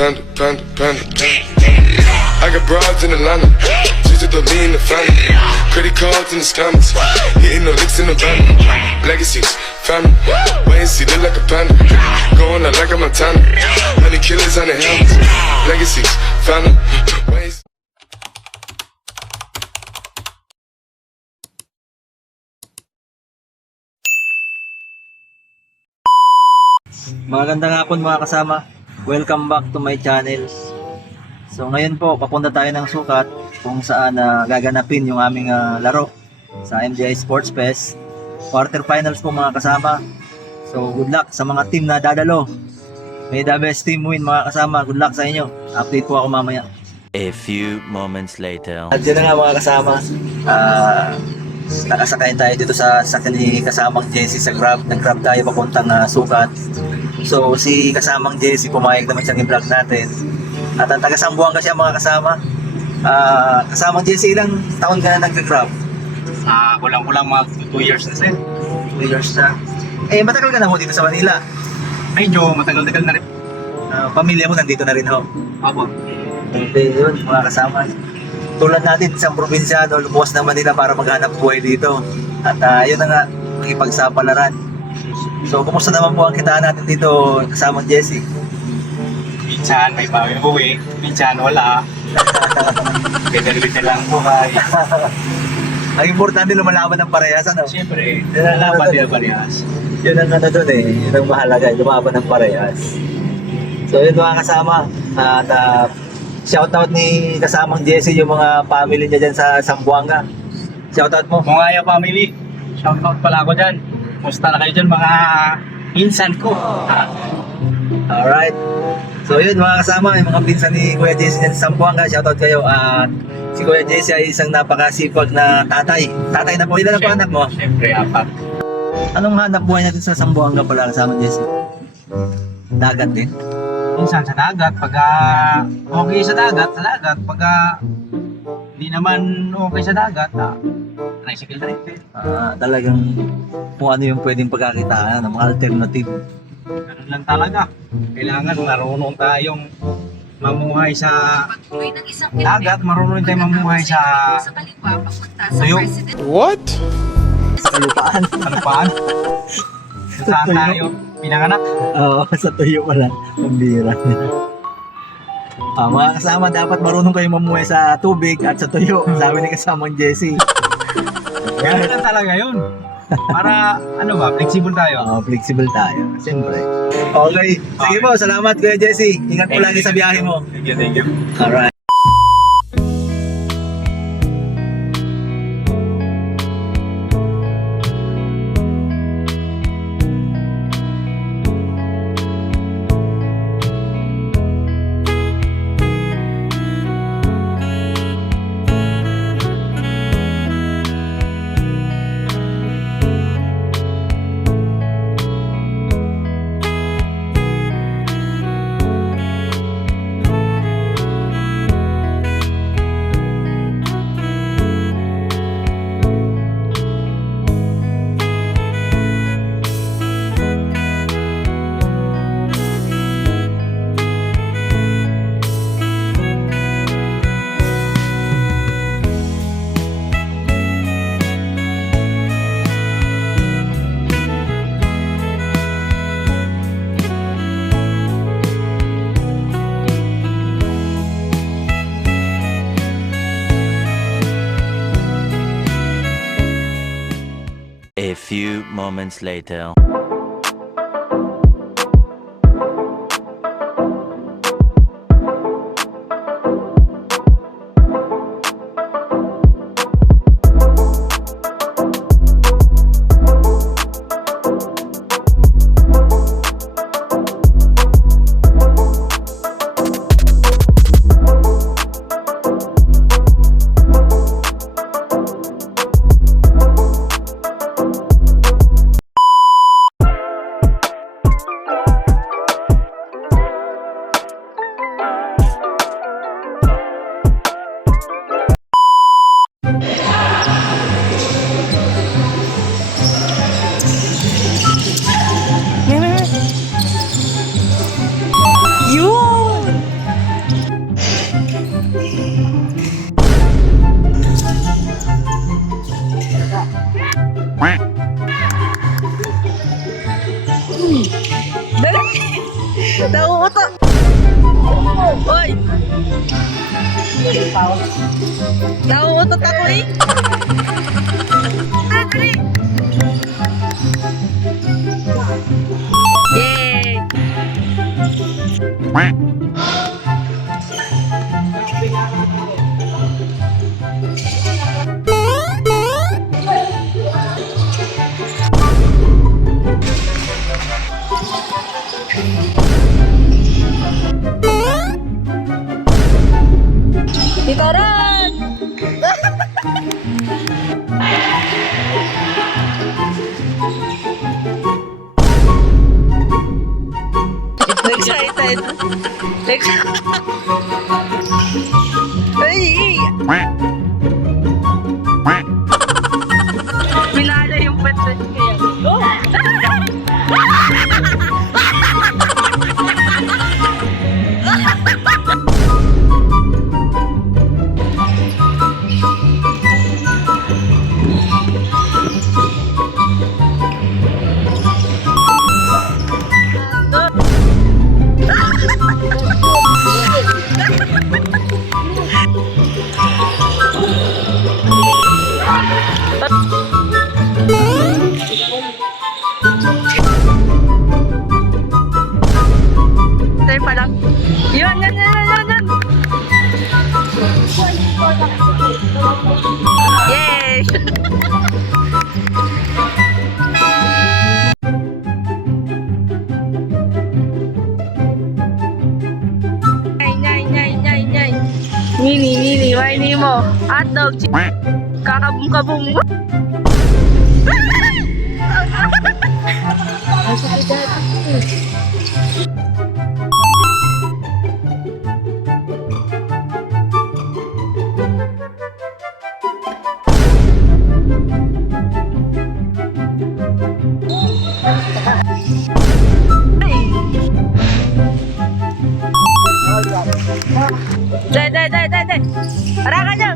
panda, panda, panda. I got broads in Atlanta, just to lean the family. Credit cards in the scammers, hitting the licks in the van. Legacies, family, wait and see, look like a panda. Going out like a Montana, honey killers on the helmets. Legacies, family, wait and see. Magandang hapon mga kasama. Welcome back to my channel. So ngayon po, papunta tayo ng Sukat kung saan gaganapin yung aming laro sa MGI Sports Fest. Quarterfinals po mga kasama. So good luck sa mga team na dadalo. May the best team win mga kasama. Good luck sa inyo. Update po ako mamaya. A few moments later. At yun na nga mga kasama. Nakasakay tayo dito sa sakyan ni kasamang Jesse sa Grab. Nag-Grab tayo papuntang Sukat. So si kasamang Jesse pumayag naman siyang i-vlog natin. At ang taga-Sambuanga siya mga kasama. Kasamang Jesse, ilang taon ka na nag-Grab? Kulang-kulang mga 2 years na sir. 2 years na. Eh matagal ka na ho dito sa Manila. Medyo matagal-tagal na rin. Pamilya mo nandito na rin ho. Apo. Okay, yun mga kasama. Tulad natin, isang probinsyano, lumuwas ng Manila para maghanap buhay dito. At yun na nga, ipagsapalaran. So, kumusta naman po ang kitaan natin dito kasamang Jesse? Minsan may bawi-buwi, minsan wala. Bete-bete lang buhay. Ang importante lumalaban ng parehas, ano? Siyempre, Yun ang lalaban ano din dun. parehas. Yun ang ano dun eh, yun ang mahalaga, lumaban ng parehas. So, yun mga kasama. At shoutout ni kasamang Jesse yung mga family niya dyan sa Sambuanga. Shoutout mo. Mungaya family, shoutout pala ako dyan. Musta na kayo dyan mga insan ko. Alright. So yun mga kasama, yung mga pinsan ni Kuya Jesse dyan sa Sambuanga, shoutout kayo. At si Kuya Jesse ay isang napakasipag na tatay. Tatay na po, ilan na po anak mo? Siyempre, 4. Anong hanap buhay natin sa Sambuanga pala kasama Jesse? Dagat din? Minsan sa dagat, pagka okay sa dagat. Pagka hindi naman okay sa dagat, tricycle na rin. Talagang kung ano yung pwedeng pagkakitaan ng mga alternative. Ganun lang talaga. Kailangan marunong tayong mamuhay sa dagat, marunong tayong mamuhay sa tuyo. What? Sa kalupaan. Ano pa? Saan tayo pinanganak? Oo, sa tuyo pala. Pambira. Mga kasama, dapat marunong kayong mamuhay sa tubig at sa tuyo. Sabi ni kasamang Jesse. Ganun lang talaga yun. Para, flexible tayo. Flexible tayo. Siyempre. Okay. Sige po, salamat Kuya Jesse. Ingat po lagi sa biyahe mo. Thank you. Alright. A few moments later. Nauuto. Hoy. Nauutot ako eh. Dali. Yay. Tito Ron! Excited. Ay! Pinala yung pet kaya. Oh! Tayo pa lang. Yun. Yay! Nyay. Mini, whiny mo. Hotdog, kakabum-kabum. Dai. Harakan niyo.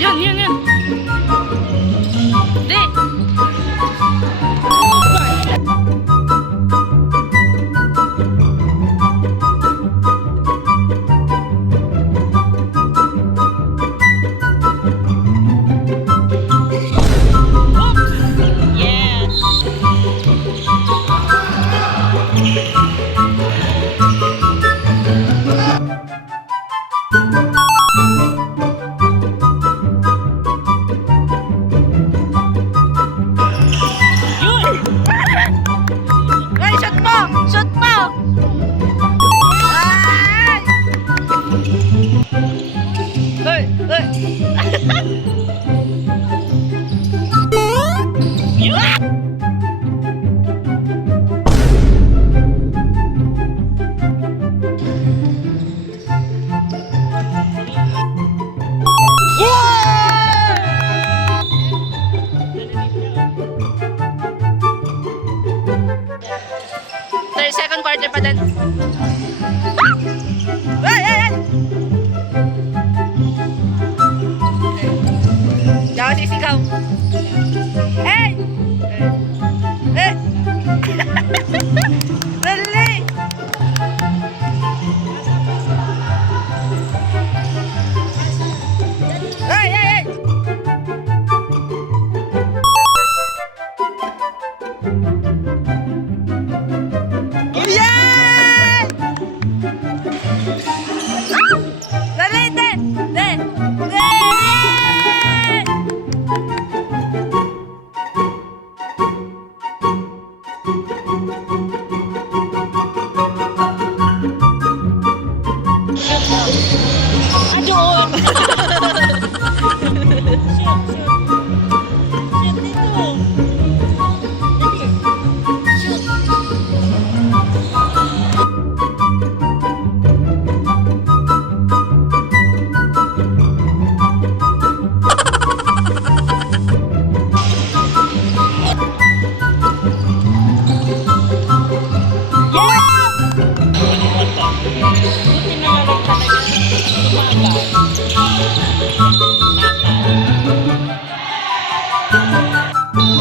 Yan. Ayun!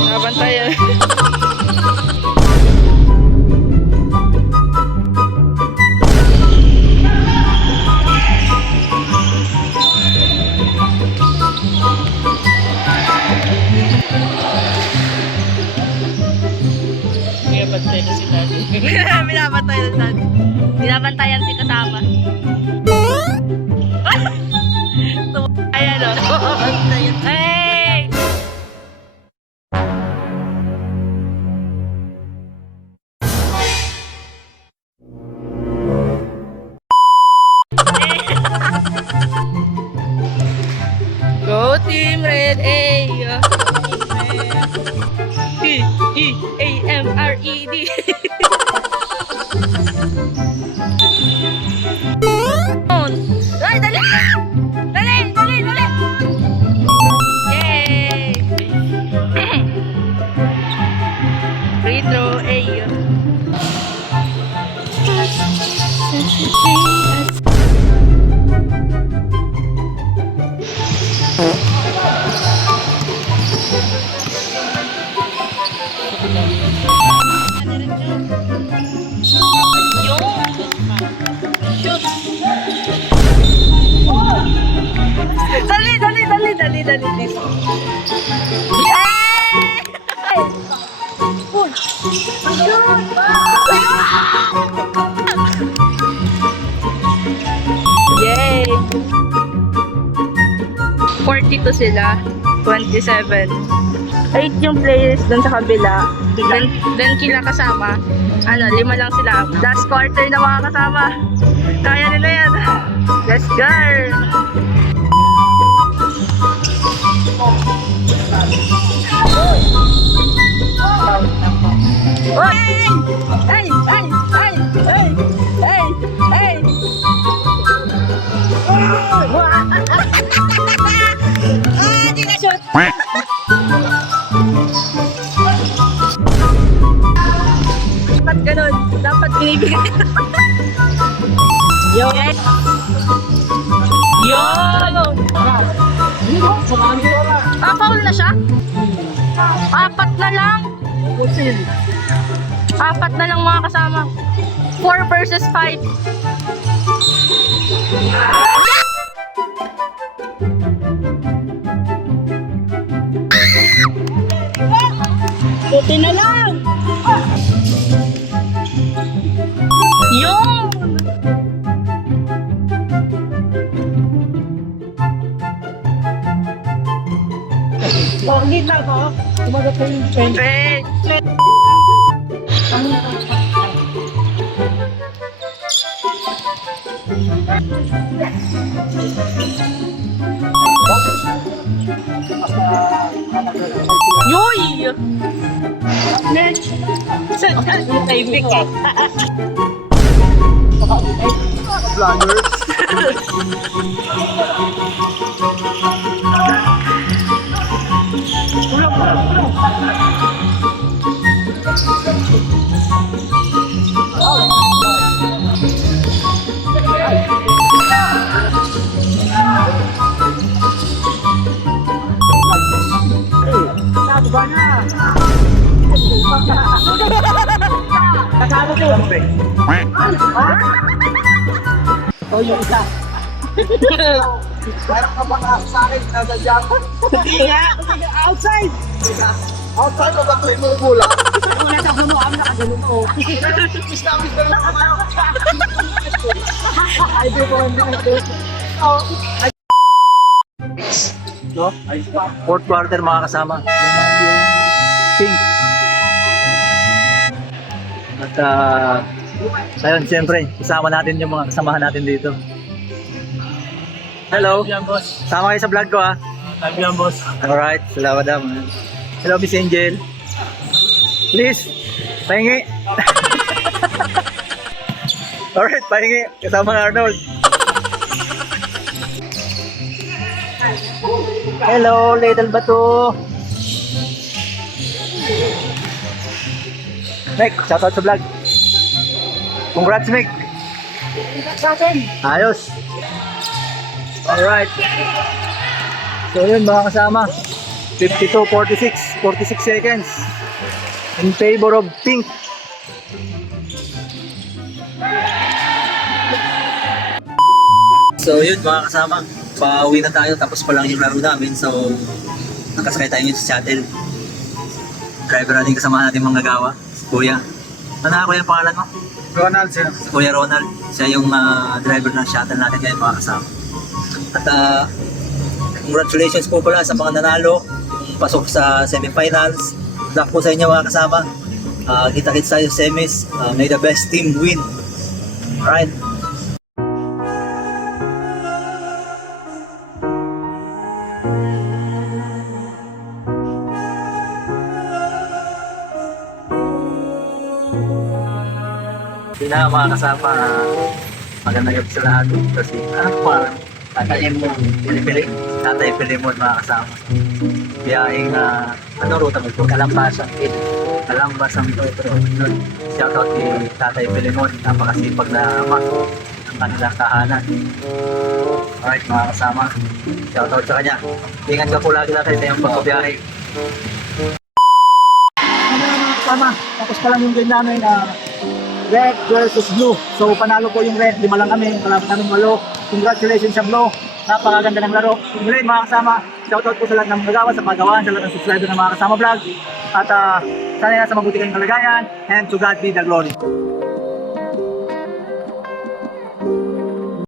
Nabantayan. Binabantayan na si Binabantayan si kasama. Ayan o. Hey! Go Team Red A! T-E-A-M-R-E-D. Ay, dali! Dali! Dali! Dali! Yay! Free throw A. Dali, dali, dali, dali, dali, dali. Ay! Pull. Yay! 42 sila. 27. 8 yung players dun sa kabila. Then kila kasama. 5 lang sila. Last quarter na mga kasama. Kaya nila yan. Let's go! Ay! Ay! Ay! Ay! Ay! Ay! Ay! Di na shoot! Dapat ganun. Dapat binibigay. Yo! Yo! Foul na siya? 4 na lang? 4 na lang mga kasama. 4 versus 5. Buti na lang! Yun! Bakit na ako? Tumagat ko yung friend. Yoy! Typing ka. Oh, yung isa. Meron ka bang sa akin nasa dyan? Hindi nga. Outside. Outside o ba't mo mula? Wala sa gumo. Kami nakaganon ko. Establish na lang ako. I do want to. No? Fourth quarter mga kasama. Yung pink. At ayun, siyempre, kasama natin yung mga kasamahan natin dito. Hello. Yan, boss. Sama kayo sa vlog ko ha. Live yan, boss. Alright, salamat dam. Hello, Miss Angel. Please, pahingi. Alright, pahingi. Kasama ng Arnold. Hello, Little Bato. Mick, shoutout sa vlog. Congrats, Mick. Ayos. Alright. So yun mga kasama. 52-46. 46 seconds. In favor of pink. So yun mga kasama. Pauwi na tayo tapos pa lang yung laro namin. So nakasakay tayo yun sa shuttle. Driver natin kasama natin mga gawa. Si Kuya. Ano na kuya pangalan mo? Ronald, sir. Si Kuya Ronald. Siya yung driver ng shuttle natin ngayon mga kasama. At congratulations po pala sa mga nanalo. Pasok sa semifinals. Luck po sa inyo mga kasama. Kita-kits tayo sa semis. May the best team win. Alright. Yun na mga kasama. Magandang gabi sa lahat. Kasi ano pa, tatayin mo, Pilipili. Tatay Pilimon mga kasama. Biyahing, ano ruta mo ito? Kalambasan. Kalambasan Pedro. Shoutout kay Tatay Pilimon. Napakasipag na ama ng kanilang tahanan. Alright mga kasama. Shoutout sa kanya. Ingat ka po lagi natin sa iyong pagkabiyahe. Ano mga kasama? Tapos pa lang yung game namin na red versus blue. So panalo po yung red, 5 lang kami, kalaban namin 8. Congratulations sa blue. Napakaganda ng laro. Muli mga kasama, shoutout po sa lahat ng magagawa sa paggawa, sa lahat ng subscriber ng mga kasama vlog. At sana nasa mabuti kayong kalagayan, and to God be the glory.